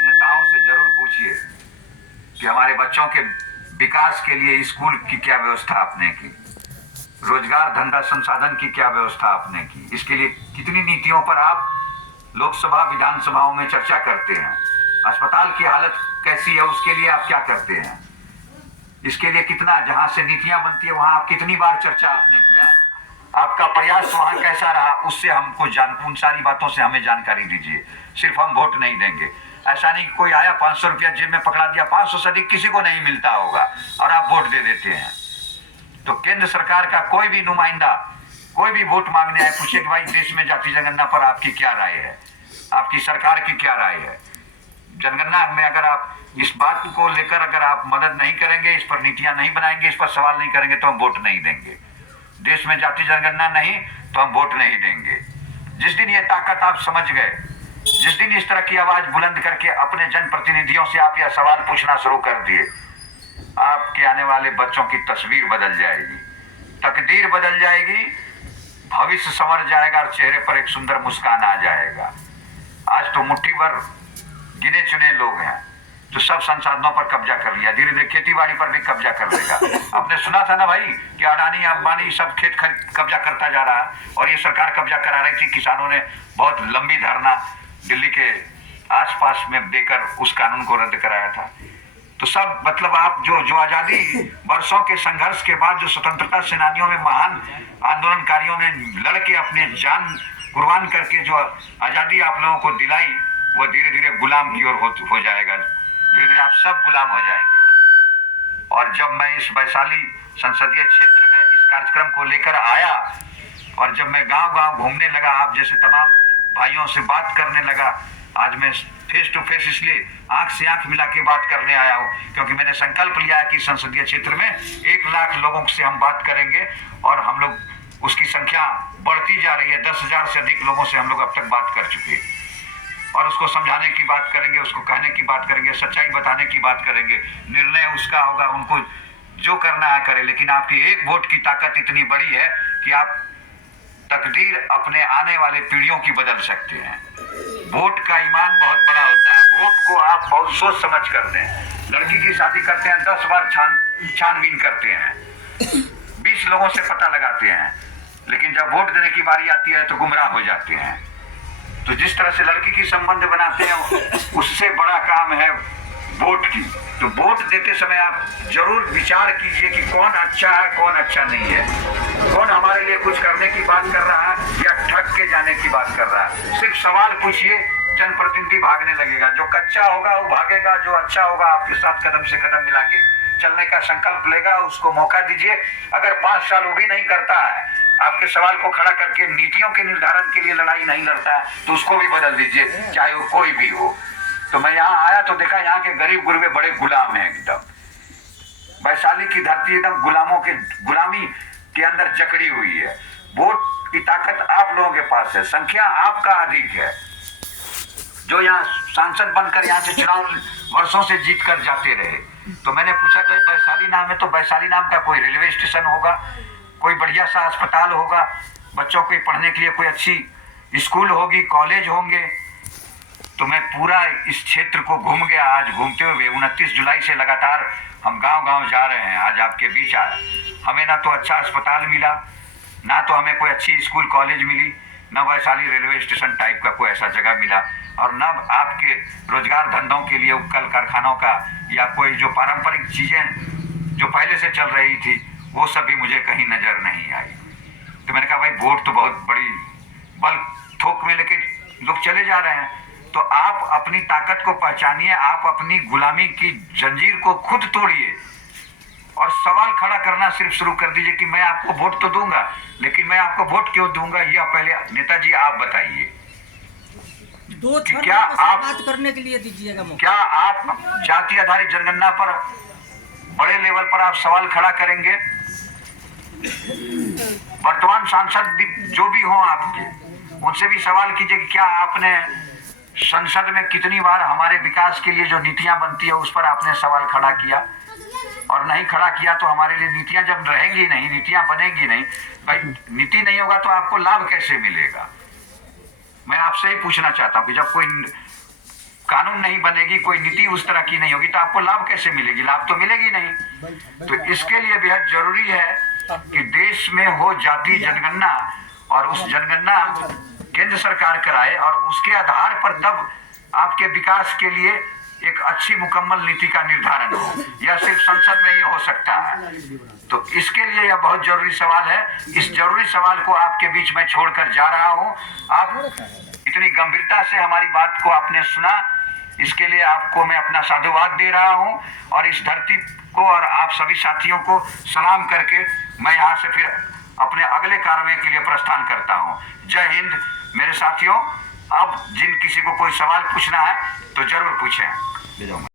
नेताओं से जरूर पूछिए कि हमारे बच्चों के विकास के लिए स्कूल की क्या व्यवस्था आपने की, रोजगार धंधा संसाधन की क्या व्यवस्था आपने की, इसके लिए कितनी नीतियों पर आप लोकसभा विधानसभाओं में चर्चा करते हैं, अस्पताल की हालत कैसी है उसके लिए आप क्या करते हैं, इसके लिए कितना, जहां से नीतियां बनती है वहां आप कितनी बार चर्चा आपने किया, आपका प्रयास वहां कैसा रहा, उससे हमको उन सारी बातों से हमें जानकारी दीजिए। सिर्फ हम वोट नहीं देंगे। ऐसा नहीं कोई आया 500 रुपया जेब में पकड़ा दिया, 500 से अधिक किसी को नहीं मिलता होगा और आप वोट दे देते हैं। तो केंद्र सरकार का कोई भी नुमाइंदा कोई भी वोट मांगने आए, पूछे कि भाई देश में जाति जनगणना पर आपकी क्या राय है, आपकी सरकार की क्या राय है। जनगणना में अगर आप इस बात को लेकर अगर आप मदद नहीं करेंगे, इस पर नीतियां नहीं बनाएंगे, इस पर सवाल नहीं करेंगे तो हम वोट नहीं देंगे। देश में जाति जनगणना नहीं तो हम वोट नहीं देंगे। जिस दिन ये ताकत आप समझ गए, जिस दिन इस तरह की आवाज बुलंद करके अपने जनप्रतिनिधियों से आप यह सवाल पूछना शुरू कर दिए, आपके आने वाले बच्चों की तस्वीर बदल जाएगी, तकदीर बदल जाएगी, भविष्य संवर जाएगा और चेहरे पर एक सुंदर मुस्कान आ जाएगा। आज तो मुट्ठी भर गिने चुने लोग हैं जो सब संसाधनों पर कब्जा कर लिया, धीरे धीरे खेती बाड़ी पर भी कब्जा कर लेगा। आपने सुना था ना भाई कि अडानी अंबानी सब खेत कब्जा करता जा रहा है और ये सरकार कब्जा करा रही थी। किसानों ने बहुत लंबी धरना दिल्ली के आसपास में देकर उस कानून को रद्द कराया था। तो सब मतलब आप जो आजादी वर्षों के संघर्ष के बाद जो स्वतंत्रता सेनानियों में महान आंदोलनकारियों ने लड़के अपने जान कुर्बान करके जो आजादी आप लोगों को दिलाई, वो धीरे धीरे गुलाम की ओर हो जाएगा। धीरे धीरे आप सब गुलाम हो जाएंगे। और जब मैं इस वैशाली संसदीय क्षेत्र में इस कार्यक्रम को लेकर आया और जब मैं गांव गांव घूमने लगा, आप जैसे तमाम भाइयों से बात करने लगा, आज मैं फेस टू फेस इसलिए आंख से आंख मिला के बात करने आया हूं क्योंकि मैंने संकल्प लिया है कि संसदीय क्षेत्र में 1 लाख लोगों से हम बात करेंगे और हम लोग उसकी संख्या बढ़ती जा रही है। 10,000 से अधिक लोगों से हम लोग अब तक बात कर चुके और उसको समझाने की बात करेंगे, उसको कहने की बात करेंगे, सच्चाई बताने की बात करेंगे। निर्णय उसका होगा, उनको जो करना है करे, लेकिन आपकी एक वोट की ताकत इतनी बड़ी है कि आप तकदीर अपने आने वाले पीढ़ियों की बदल सकते हैं। वोट का ईमान बहुत बड़ा होता है। वोट को आप बहुत सोच समझ करते हैं। लड़की की शादी करते हैं 10 बार छानबीन करते हैं, 20 लोगों से पता लगाते हैं, लेकिन जब वोट देने की बारी आती है तो गुमराह हो जाते हैं। तो जिस तरह से लड़की की संबंध बनाते हैं उससे बड़ा काम है वोट की। तो वोट देते समय आप जरूर विचार कीजिए कि कौन अच्छा है, कौन अच्छा नहीं है, कौन हमारे लिए कुछ करने की बात कर रहा है या ठग के जाने की बात कर रहा है। सिर्फ सवाल पूछिए, जनप्रतिनिधि भागने लगेगा। जो कच्चा होगा वो भागेगा, जो अच्छा होगा आपके साथ कदम से कदम मिला के चलने का संकल्प लेगा, उसको मौका दीजिए। अगर 5 साल वो भी नहीं करता है, आपके सवाल को खड़ा करके नीतियों के निर्धारण के लिए लड़ाई नहीं लड़ता है, तो उसको भी बदल दीजिए, चाहे वो कोई भी हो। तो मैं यहाँ आया तो देखा यहाँ के गरीब गुरबे बड़े गुलाम हैं एकदम। वैशाली की धरती एकदम गुलामों के गुलामी के अंदर जकड़ी हुई है। वोट की ताकत आप लोगों के पास है, संख्या आपका अधिक है। जो यहाँ सांसद बनकर यहाँ से चुनाव वर्षों से जीत कर जाते रहे, तो मैंने पूछा कि वैशाली नाम है, तो वैशाली नाम का कोई रेलवे स्टेशन होगा, कोई बढ़िया सा अस्पताल होगा, बच्चों के पढ़ने के लिए कोई अच्छी स्कूल होगी, कॉलेज होंगे। तो मैं पूरा इस क्षेत्र को घूम गया। आज घूमते हुए 29 जुलाई से लगातार हम गांव-गांव जा रहे हैं। आज आपके बीच आया, हमें ना तो अच्छा अस्पताल मिला, ना तो हमें कोई अच्छी स्कूल कॉलेज मिली, ना वैशाली रेलवे स्टेशन टाइप का कोई ऐसा जगह मिला, और न आपके रोजगार धंधों के लिए कल कारखानों का या कोई जो पारंपरिक चीजें जो पहले से चल रही थी वो सब भी मुझे कहीं नजर नहीं आई। तो मैंने कहा भाई वोट तो बहुत बड़ी बल थोक में लेके लोग चले जा रहे हैं, तो आप अपनी ताकत को पहचानिए, आप अपनी गुलामी की जंजीर को खुद तोड़िए और सवाल खड़ा करना सिर्फ शुरू कर दीजिए कि मैं आपको वोट तो दूंगा, लेकिन मैं आपको वोट क्यों दूंगा यह पहले नेताजी आप बताइए। क्या आप बात करने के लिए दीजिएगा मौका। क्या आप जाति आधारित जनगणना पर बड़े लेवल पर आप सवाल खड़ा करेंगे? वर्तमान सांसद जो भी हो आपके, उनसे भी सवाल कीजिए कि क्या आपने संसद में कितनी बार हमारे विकास के लिए जो नीतियां बनती है उस पर आपने सवाल खड़ा किया, और नहीं खड़ा किया तो हमारे लिए नीतियां जब रहेंगी नहीं, नीतियां बनेंगी नहीं, भाई नीति नहीं होगा तो आपको लाभ कैसे मिलेगा। मैं आपसे ही पूछना चाहता हूं कि जब कोई कानून नहीं बनेगी, कोई नीति उस तरह की नहीं होगी, तो आपको लाभ कैसे मिलेगी? लाभ तो मिलेगी नहीं। तो इसके लिए बेहद जरूरी है कि देश में हो जातीय जनगणना, और उस जनगणना केंद्र सरकार कराए, और उसके आधार पर तब आपके विकास के लिए एक अच्छी मुकम्मल नीति का निर्धारण हो। यह सिर्फ संसद में ही हो सकता है। तो इसके लिए यह बहुत जरूरी सवाल है। इस जरूरी सवाल को आपके बीच में छोड़कर जा रहा हूं। आप इतनी गंभीरता से हमारी बात को आपने सुना, इसके लिए आपको मैं अपना साधुवाद दे रहा हूं, और इस धरती को और आप सभी साथियों को सलाम करके मैं यहाँ से फिर अपने अगले कार्रवाई के लिए प्रस्थान करता हूं। जय हिंद मेरे साथियों। अब जिन किसी को कोई सवाल पूछना है तो जरूर पूछें।